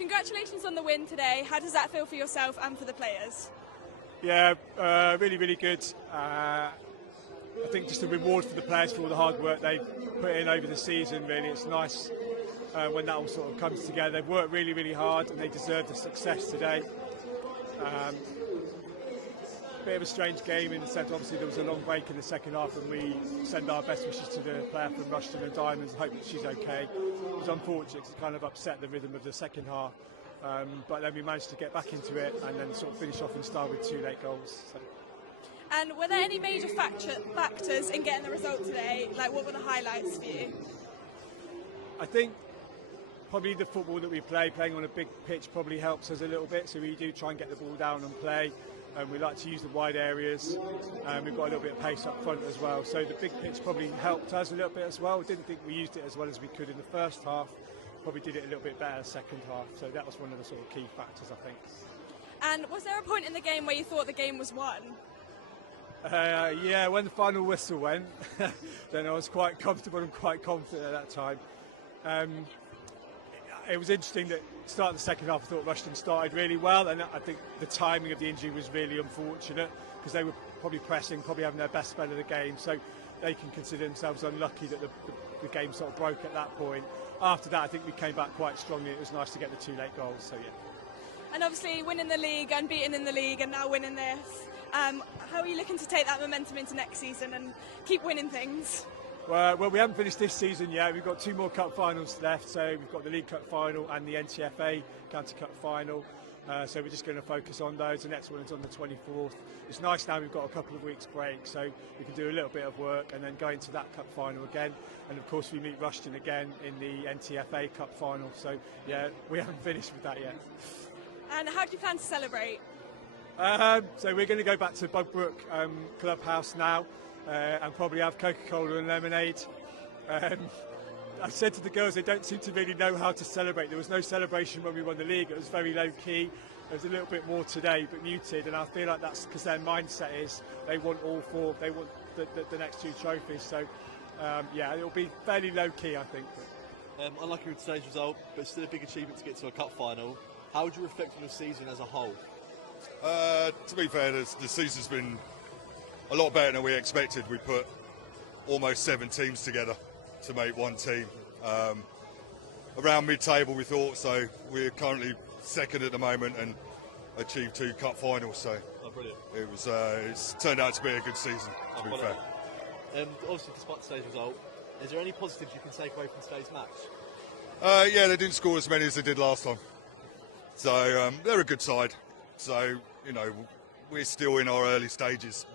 Congratulations on the win today. How does that feel for yourself and for the players? Yeah, really, really good. I think just a reward for the players for all the hard work they put in over the season, really. It's nice when that all sort of comes together. They've worked really, really hard and they deserve the success today. Bit of a strange game in the sense, obviously there was a long break in the second half, and we send our best wishes to the player from Rushden and Diamonds and hope that she's okay. It was unfortunate because it kind of upset the rhythm of the second half, but then we managed to get back into it and then sort of finish off in style with 2 late goals. So. And were there any major factors in getting the result today? Like, what were the highlights for you? I think probably the football that we play, playing on a big pitch, probably helps us a little bit. So we do try and get the ball down and play. We like to use the wide areas. We've got a little bit of pace up front as well. So the big pitch probably helped us a little bit as well. Didn't think we used it as well as we could in the first half. Probably did it a little bit better second half. So that was one of the sort of key factors, I think. And was there a point in the game where you thought the game was won? Yeah, when the final whistle went, then I was quite comfortable and quite confident at that time. It was interesting that start of the second half I thought Rushden started really well, and I think the timing of the injury was really unfortunate because they were probably pressing, probably having their best spell of the game, so they can consider themselves unlucky that the game sort of broke at that point. After that I think we came back quite strongly. It was nice to get the 2 late goals, so yeah. And obviously winning the league, unbeaten in the league, and now winning this, how are you looking to take that momentum into next season and keep winning things? Well, we haven't finished this season yet. We've got 2 more cup finals left. So we've got the League Cup final and the NFA County Cup final. So we're just going to focus on those. The next one is on the 24th. It's nice now we've got a couple of weeks break, so we can do a little bit of work and then go into that cup final again. And of course we meet Rushden again in the NFA Cup final. So yeah, we haven't finished with that yet. And how do you plan to celebrate? So we're going to go back to Bugbrooke clubhouse now. And probably have Coca-Cola and lemonade. I've said to the girls they don't seem to really know how to celebrate. There was no celebration when we won the league. It was very low-key. There was a little bit more today, but muted, and I feel like that's because their mindset is they want all 4, they want the next 2 trophies. So, yeah, it'll be fairly low-key, I think. Unlucky with today's result, but still a big achievement to get to a cup final. How would you reflect on the season as a whole? To be fair, the season's been a lot better than we expected. We put almost 7 teams together to make one team. Around mid-table we thought, so we're currently second at the moment and achieved 2 cup finals. So brilliant. It's turned out to be a good season, to be fair. Obviously, despite today's result, is there any positives you can take away from today's match? Yeah, they didn't score as many as they did last time. So they're a good side. So, you know, we're still in our early stages.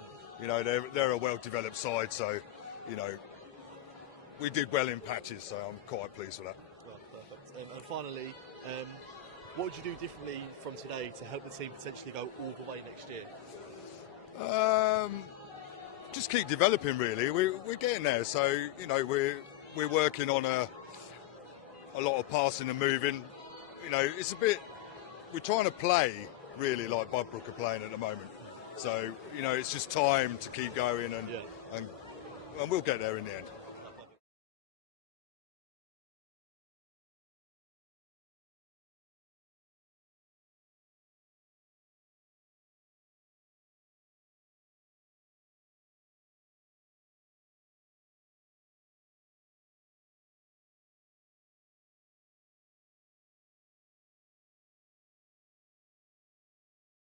You know, they're a well-developed side, so, you know, we did well in patches, so I'm quite pleased with that. Right, perfect. And finally, what would you do differently from today to help the team potentially go all the way next year? Just keep developing, really. We're getting there, so, you know, we're working on a lot of passing and moving. You know, it's a bit, we're trying to play, really, like Bugbrooke are playing at the moment. So, you know, it's just time to keep going and we'll get there in the end.